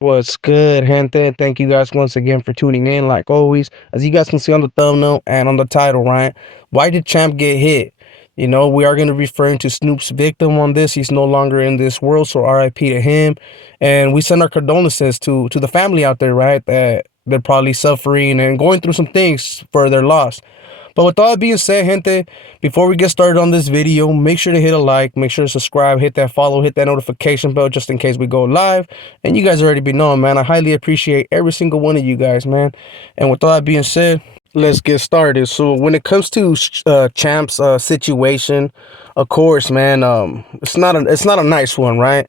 What's good, gente? Thank you guys once again for tuning in. Like always, as you guys can see on the thumbnail and on the title, right? Why did Champ get hit? We are going to be referring to Snoop's victim on this. He's no longer in this world, so RIP to him. And we send our condolences to the family out there, right? That they're probably suffering and going through some things for their loss. But with all that being said, gente, before we get started on this video, make sure to hit a like, make sure to subscribe, hit that follow, hit that notification bell just in case we go live. And you guys already be knowing, man. I highly appreciate every single one of you guys, man. And with all that being said, let's get started. So when it comes to Champ's situation, of course, man, it's not a nice one, right?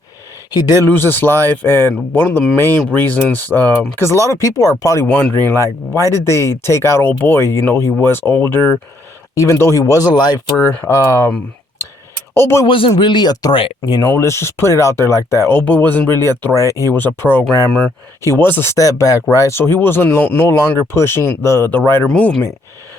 He did lose his life, and one of the main reasons, because a lot of people are probably wondering, like, why did they take out old boy? He was older, even though he was a lifer. Old boy wasn't really a threat, let's just put it out there like that. Old boy wasn't really a threat. He was a programmer. He was a step back, right? So he wasn't no longer pushing the writer movement.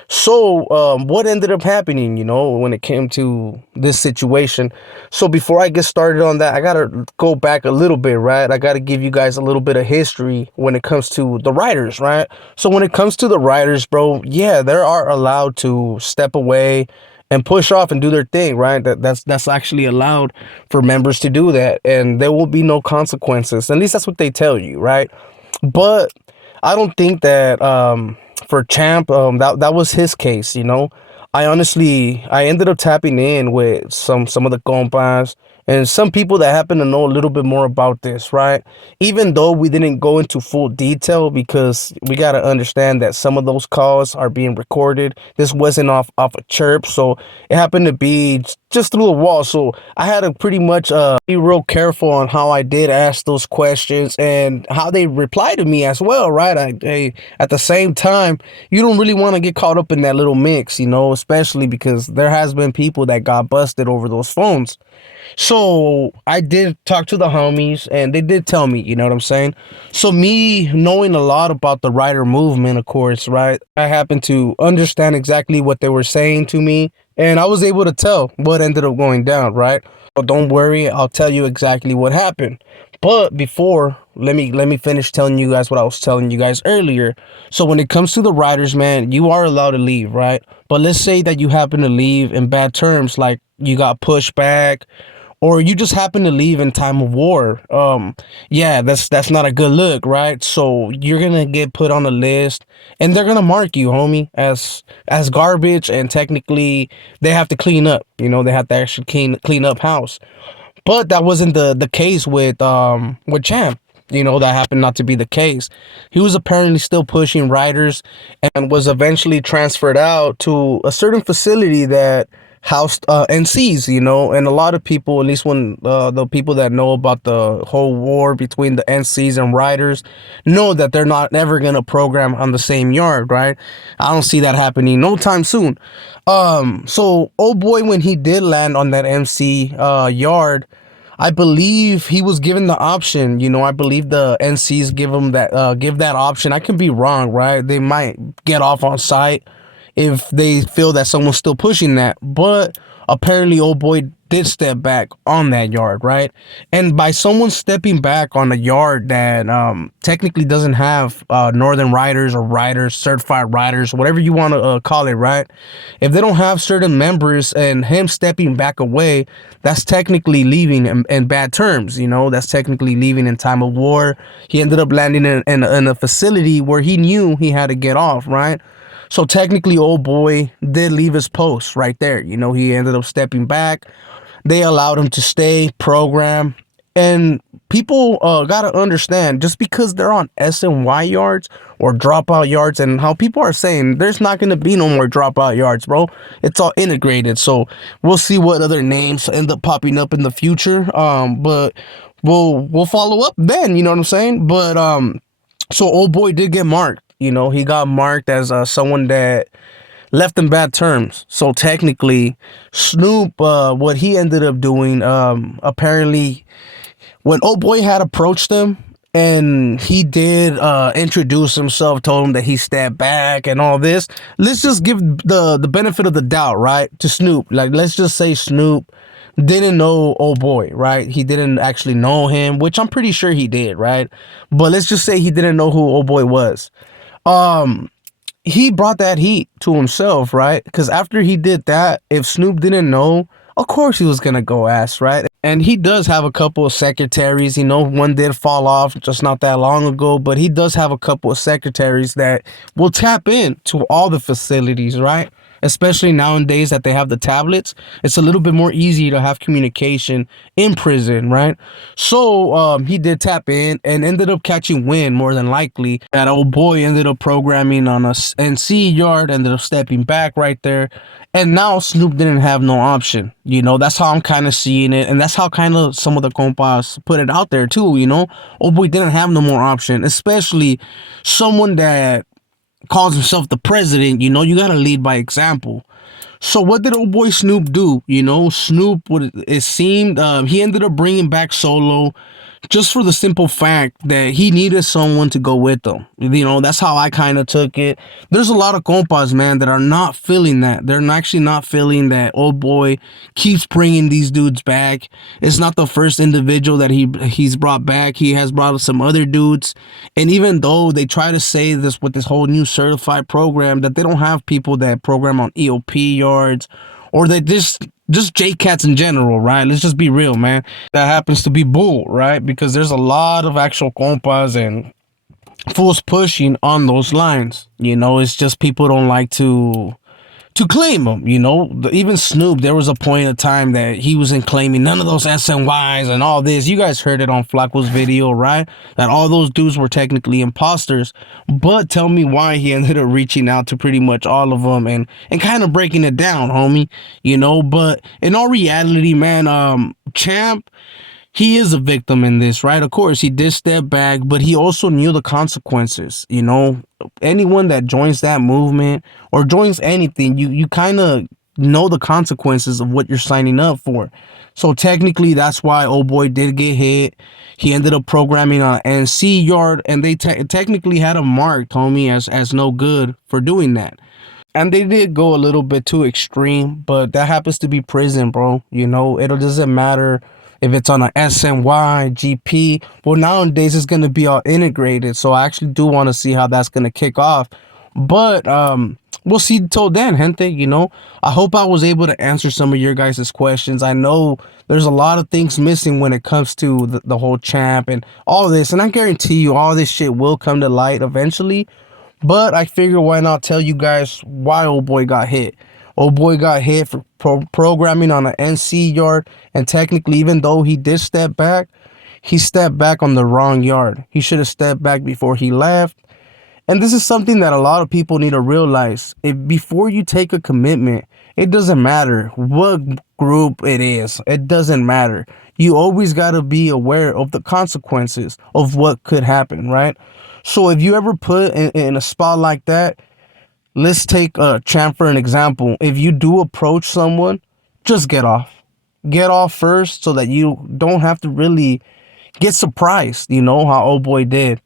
So what ended up happening, when it came to this situation? So before I get started on that, I gotta go back a little bit, right? I gotta give you guys a little bit of history when it comes to the writers, right? So when it comes to the writers, bro, yeah, they are allowed to step away and push off and do their thing, right? That's actually allowed for members to do that, and there will be no consequences. At least that's what they tell you, right? But I don't think that for Champ, that was his case. I ended up tapping in with some of the compas and some people that happen to know a little bit more about this, right? Even though we didn't go into full detail, because we got to understand that some of those calls are being recorded. This wasn't off a chirp, so it happened to be just through the wall. So I had to pretty much be real careful on how I did ask those questions and how they reply to me as well, right? At the same time, you don't really want to get caught up in that little mix, especially because there has been people that got busted over those phones. So I did talk to the homies, and they did tell me, you know what I'm saying? So me knowing a lot about the writer movement, of course, right? I happened to understand exactly what they were saying to me, and I was able to tell what ended up going down, right? So don't worry, I'll tell you exactly what happened. But before, let me finish telling you guys what I was telling you guys earlier. So when it comes to the writers, man, you are allowed to leave, right? But let's say that you happen to leave in bad terms, like you got pushed back, or you just happen to leave in time of war. Yeah, that's not a good look, right? So you're gonna get put on a list, and they're gonna mark you, homie, as garbage, and technically they have to clean up. They have to actually clean up house. But that wasn't the case with Champ. That happened not to be the case. He was apparently still pushing writers, and was eventually transferred out to a certain facility that housed NCs, and a lot of people, at least when the people that know about the whole war between the NCs and writers, know that they're not ever going to program on the same yard, right? I don't see that happening no time soon. So old boy, when he did land on that MC yard, I believe he was given the option. I believe the NCs give that option. I can be wrong, right? They might get off on site if they feel that someone's still pushing that. But apparently old boy did step back on that yard, right? And by someone stepping back on a yard that technically doesn't have northern riders or riders, certified riders, whatever you want to call it, right? If they don't have certain members, and him stepping back away, that's technically leaving in bad terms. That's technically leaving in time of war. He ended up landing in a facility where he knew he had to get off, right? So technically, old boy did leave his post right there. He ended up stepping back. They allowed him to stay, program, and people gotta understand, just because they're on SNY yards or dropout yards, and how people are saying there's not gonna be no more dropout yards, bro. It's all integrated. So we'll see what other names end up popping up in the future. But we'll follow up then. You know what I'm saying? But so old boy did get marked. He got marked as someone that left in bad terms. So technically, Snoop, what he ended up doing, apparently, when old boy had approached him and he did introduce himself, told him that he stepped back and all this. Let's just give the benefit of the doubt, right, to Snoop. Like, let's just say Snoop didn't know old boy, right? He didn't actually know him, which I'm pretty sure he did, right? But let's just say he didn't know who old boy was. Um, he brought that heat to himself, right? Because after he did that, if Snoop didn't know, of course he was gonna go ask, right? And he does have a couple of secretaries. You know, one did fall off just not that long ago, but he does have a couple of secretaries that will tap in to all the facilities, right? Especially nowadays that they have the tablets, it's a little bit more easy to have communication in prison, right? So he did tap in and ended up catching wind more than likely. That old boy ended up programming on a NC yard, ended up stepping back right there. And now Snoop didn't have no option. You know, that's how I'm kind of seeing it. And that's how kind of some of the compas put it out there too, you know? Old boy didn't have no more option, especially someone that calls himself the president. You know, you got to lead by example. So what did old boy Snoop do? You know, Snoop, what it seemed, he ended up bringing back Solo just for the simple fact that he needed someone to go with him. You know, that's how I kind of took it. There's a lot of compas, man, that are not feeling that. They're actually not feeling that old boy keeps bringing these dudes back. It's not the first individual that he's brought back. He has brought some other dudes. And even though they try to say this with this whole new certified program, that they don't have people that program on EOP yards, or they just J cats in general, right? Let's just be real, man. That happens to be bull, right? Because there's a lot of actual compas and fools pushing on those lines. You know, it's just people don't like to claim them. You know, even Snoop, there was a point of time that he wasn't claiming none of those SNYs and all this. You guys heard it on Flacco's video, right? That all those dudes were technically imposters. But tell me why he ended up reaching out to pretty much all of them and kind of breaking it down, homie. You know, but in all reality, man, Champ, he is a victim in this, right? Of course, he did step back, but he also knew the consequences. You know, anyone that joins that movement or joins anything, you kind of know the consequences of what you're signing up for. So technically, that's why old boy did get hit. He ended up programming on NC yard, and they technically had him marked, homie, as no good for doing that. And they did go a little bit too extreme, but that happens to be prison, bro. You know, it doesn't matter if it's on a SNY, GP. Well, nowadays it's going to be all integrated. So I actually do want to see how that's going to kick off. But we'll see till then, gente. You know, I hope I was able to answer some of your guys' questions. I know there's a lot of things missing when it comes to the whole champ and all this. And I guarantee you all this shit will come to light eventually. But I figure why not tell you guys why old boy got hit. Old boy got hit for programming on an NC yard, and technically, even though he did step back, he stepped back on the wrong yard. He should have stepped back before he left. And this is something that a lot of people need to realize. If before you take a commitment, it doesn't matter what group it is. It doesn't matter. You always got to be aware of the consequences of what could happen, right? So if you ever put in a spot like that, let's take Champ for an example. If you do approach someone, just get off. Get off first so that you don't have to really get surprised, you know, how old boy did.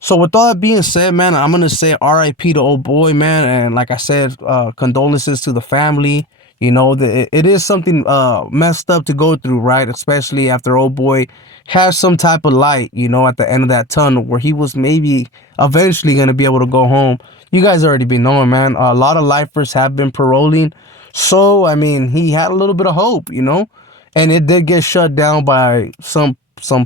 So with all that being said, man, I'm going to say RIP to old boy, man. And like I said, condolences to the family. You know, it is something messed up to go through, right? Especially after old boy has some type of light, you know, at the end of that tunnel where he was maybe eventually going to be able to go home. You guys already been knowing, man. A lot of lifers have been paroling. So, I mean, he had a little bit of hope, you know, and it did get shut down by some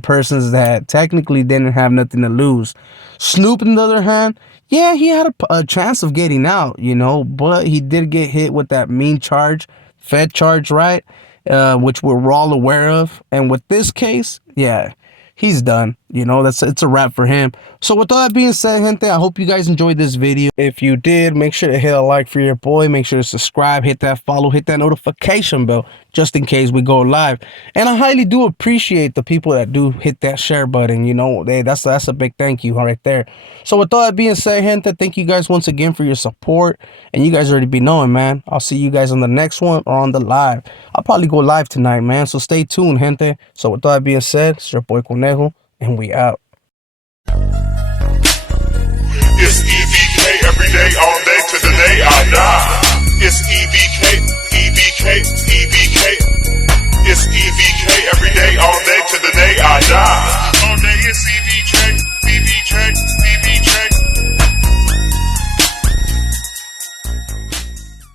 persons that technically didn't have nothing to lose. Snoop, on the other hand, yeah, he had a chance of getting out, you know, but he did get hit with that mean charge, Fed charge, right? Which we're all aware of. And with this case, yeah, he's done. It's a wrap for him. So with all that being said, gente, I hope you guys enjoyed this video. If you did, make sure to hit a like for your boy. Make sure to subscribe, hit that follow, hit that notification bell, just in case we go live. And I highly do appreciate the people that do hit that share button. That's a big thank you right there. So with all that being said, gente, thank you guys once again for your support. And you guys already be knowing, man. I'll see you guys on the next one or on the live. I'll probably go live tonight, man. So stay tuned, gente. So with all that being said, it's your boy Conejo, and we out. It's E.B.K every day, all day, to the day I die. It's E.B.K, E.B.K, E.B.K. It's E.B.K every day, all day, to the day I die. All day it's E.B.K, E.B.K.